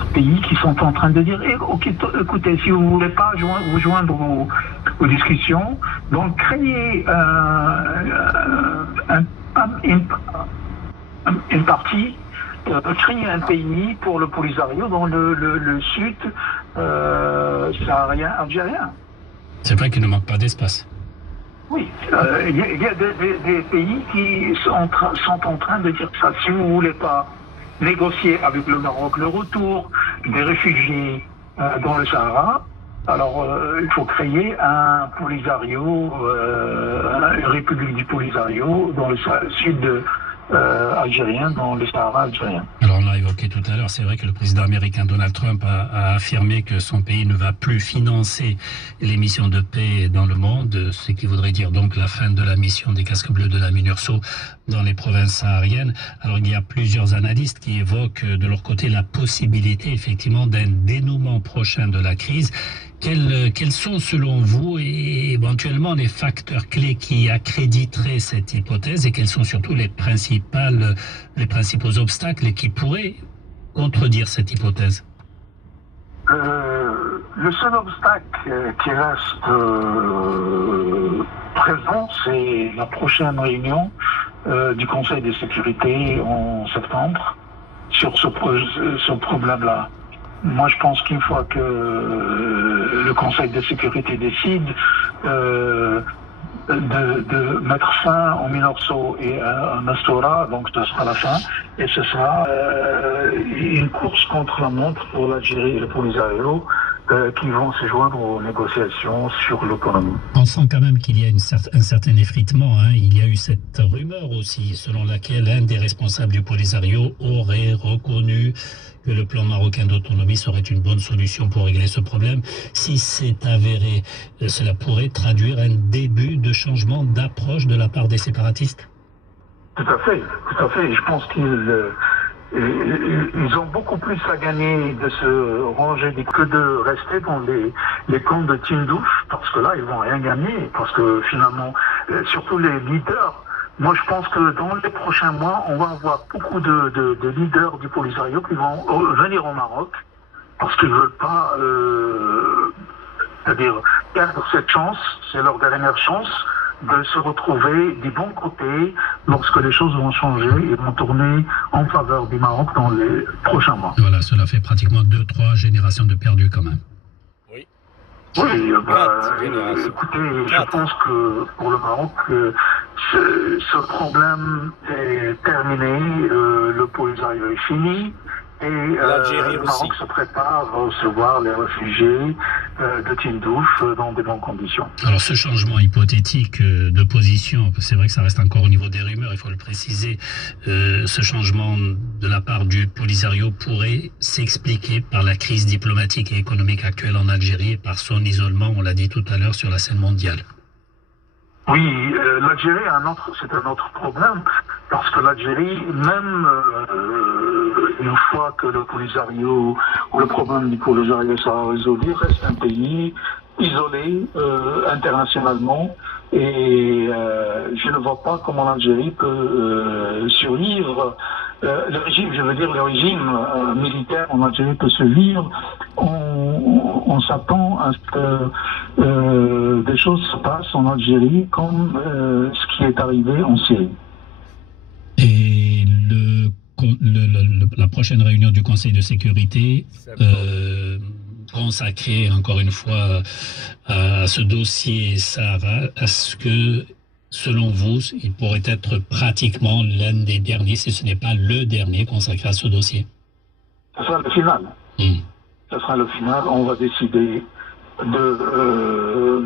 d'autres pays qui sont en train de dire écoutez, si vous ne voulez pas vous joindre aux discussions, donc créez une partie, créer un pays pour le Polisario dans le sud saharien algérien. C'est vrai qu'il ne manque pas d'espace. Oui, il y a des pays qui sont en train de dire ça. Si vous ne voulez pas négocier avec le Maroc le retour des réfugiés dans le Sahara, alors il faut créer un Polisario, une république du Polisario dans le sud algérien, dans le Sahara algérien. Alors on l'a évoqué tout à l'heure, c'est vrai que le président américain Donald Trump a affirmé que son pays ne va plus financer les missions de paix dans le monde, ce qui voudrait dire donc la fin de la mission des casques bleus de la MINURSO dans les provinces sahariennes. Alors il y a plusieurs analystes qui évoquent de leur côté la possibilité effectivement d'un dénouement prochain de la crise. Quels sont selon vous et éventuellement les facteurs clés qui accréditeraient cette hypothèse et quels sont surtout les principaux obstacles qui pourraient contredire cette hypothèse? Le seul obstacle qui reste présent, c'est la prochaine réunion du Conseil de sécurité en septembre sur ce problème-là. Moi, je pense qu'une fois que le Conseil de sécurité décide de mettre fin au MINURSO et à Nastora, donc ce sera la fin, et ce sera une course contre la montre pour l'Algérie et le Polisario qui vont se joindre aux négociations sur l'autonomie. On sent quand même qu'il y a un certain effritement. Il y a eu cette rumeur aussi selon laquelle un des responsables du Polisario aurait reconnu que le plan marocain d'autonomie serait une bonne solution pour régler ce problème. Si c'est avéré, cela pourrait traduire un début de changement d'approche de la part des séparatistes? Tout à fait. Je pense qu'ils ont beaucoup plus à gagner de se ranger que de rester dans les camps de Tindouf, parce que là, ils vont rien gagner, parce que finalement, surtout les leaders. Moi, je pense que dans les prochains mois, on va avoir beaucoup de leaders du Polisario qui vont venir au Maroc parce qu'ils ne veulent pas c'est-à-dire perdre cette chance, c'est leur dernière chance de se retrouver du bon côté lorsque les choses vont changer et vont tourner en faveur du Maroc dans les prochains mois. Voilà, cela fait pratiquement 2-3 générations de perdus quand même. Oui, écoutez, je pense que pour le Maroc, ce problème est terminé, le Polisario est fini, et le Maroc se prépare à recevoir les réfugiés de Tindouf dans de bonnes conditions. Alors ce changement hypothétique de position, c'est vrai que ça reste encore au niveau des rumeurs, il faut le préciser, ce changement de la part du Polisario pourrait s'expliquer par la crise diplomatique et économique actuelle en Algérie et par son isolement, on l'a dit tout à l'heure, sur la scène mondiale. Oui, l'Algérie c'est un autre problème, parce que l'Algérie, même une fois que le Polisario ou le problème du Polisario sera résolu, reste un pays isolé internationalement, et je ne vois pas comment l'Algérie peut survivre. Le régime militaire en Algérie peut survivre. On s'attend à ce que des choses se passent en Algérie comme ce qui est arrivé en Syrie. Et la prochaine réunion du Conseil de sécurité consacrée encore une fois à ce dossier Sahara, est-ce que selon vous, il pourrait être pratiquement l'un des derniers, si ce n'est pas le dernier consacré à ce dossier? Ce sera le final. Ce sera le final. On va décider de